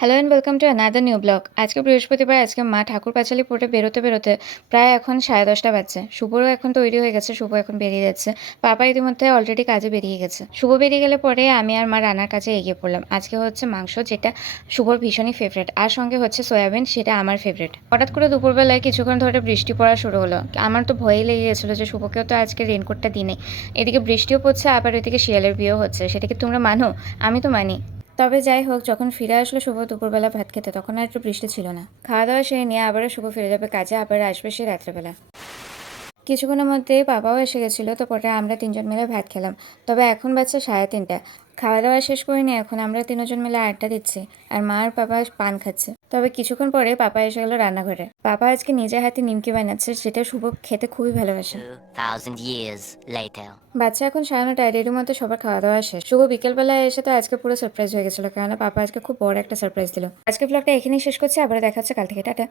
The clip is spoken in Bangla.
Hello and welcome to another new blog আজকে বৃহস্পতিবার, আজকে মা ঠাকুর পাঁচালি পড়ে বেরোতে বেরোতে প্রায় এখন সাড়ে দশটা বাজছে। শুভরও এখন তৈরি হয়ে গেছে, শুভ এখন বেরিয়ে যাচ্ছে। পাপা ইতিমধ্যে অলরেডি কাজে বেরিয়ে গেছে। শুভ বেরিয়ে গেলে পরে আমি আর মা রান্নার কাছে এগিয়ে পড়লাম। আজকে হচ্ছে মাংস, যেটা শুভর ভীষণই ফেভারেট আর সঙ্গে হচ্ছে সয়াবিন সেটা আমার ফেভারেট হঠাৎ করে দুপুরবেলায় কিছুক্ষণ ধরে বৃষ্টি পড়া শুরু হলো। আমার তো ভয়ই লেগে গেছিল যে শুভকেও তো আজকে রেনকোটটা দিনে এদিকে বৃষ্টিও পড়ছে, আবার ওইদিকে শিয়ালের বিয়েও হচ্ছে। সেটাকে তোমরা মানো? আমি তো মানি। তবে যাই হোক, যখন ফিরে আসলো শুভ দুপুরবেলা ভাত খেতে, তখন আর একটু বৃষ্টি ছিল না। খাওয়া দাওয়া সেরে নিয়ে আবারও শুভ ফিরে যাবে কাজে, আবার আসবে সে রাত্রেবেলা। কিছুক্ষণের মধ্যে বাবাও এসে গেছিল, তো পরে আমরা তিনজন মিলে ভাত খেলাম। তবে এখন বাচ্চা সাড়ে তিনটা। খাওয়া দাওয়া শেষ করে নিয়ে এখন আমরা তিনজন মিলে আড্ডা দিচ্ছি আর মা আর পাপা পান খাচ্ছে। তবে কিছুক্ষণ পরে পাপা এসে গেলো রান্নাঘরে। পাপা আজকে নিজে হাতে নিমকি বানাচ্ছে যেটা শুভ খেতে খুবই ভালোবাসে। 2,000 years বাচ্চা এখন সাড়ে নটা এর মধ্যে সবার খাওয়া দাওয়া শেষ। শুভ বিকেলবেলায় এসে তো আজকে পুরো সারপ্রাইজ হয়ে গেছিল কারণ পাপা আজকে খুব বড় একটা সারপ্রাইজ দিল। আজকে ব্লগটা এখানেই শেষ করছি আবার দেখাচ্ছে কাল থেকে টাটা।